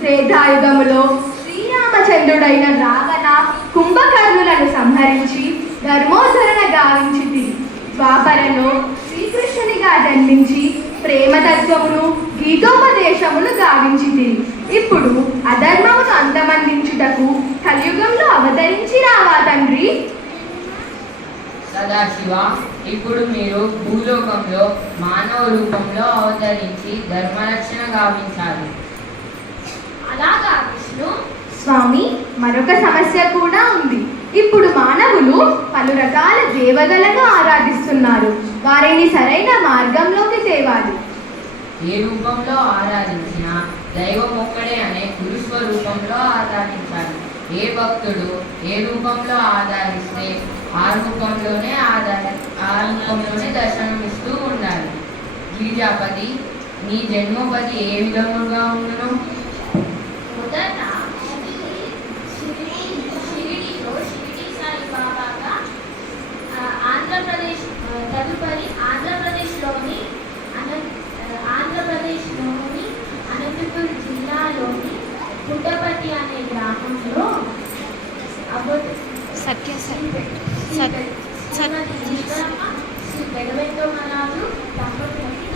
త్రేతాయుగములో శ్రీరామచంద్రుడైన రావణ కుంభకర్ణులను సంహరించి ధర్మోద్ధరణ గావించింది. ద్వాపరలో శ్రీకృష్ణునిగా జన్మించి ప్రేమతత్వమును గీతోపదేశమును గావించింది. ఇప్పుడు అధర్మమును అంతమందించుటకు కలియుగంలో అవతరించి రావా తండ్రి? సదాశివ, ఇప్పుడు మీరు భూలోకంలో మానవ రూపంలో అవతరించి ధర్మరక్షణ గావించాలి. అలాగా విష్ణు? స్వామి, మరొక సమస్య కూడా ఉంది. ఇప్పుడు మానవులు పలు రకాల దేవతలను ఆరాధిస్తున్నారు. వారిని సరైన మార్గంలోకి తేవాలి. ఏ రూపంలో ఆరాధించినా దైవం ఒక్కడే అనే గురుస్వరూపంలో ఆరాధించాలి. ఏ భక్తుడు ఏ రూపంలో ఆరాధిస్తే ఆ రూపంలోనే దర్శనమిస్తూ ఉండాలి. గిరిజాపతి, నీ జన్మోపతి ఏ విధముగా ఉండును? మొదట షిరిడీలో షిరిడీ సాయిబాబాగా, ఆంధ్రప్రదేశ్, తదుపరి ఆంధ్రప్రదేశ్లోని అనంతపురం జిల్లాలోని పుట్టపర్తి అనే గ్రామంలో శ్రీ బెడవెంకమరాజు దంపతులకి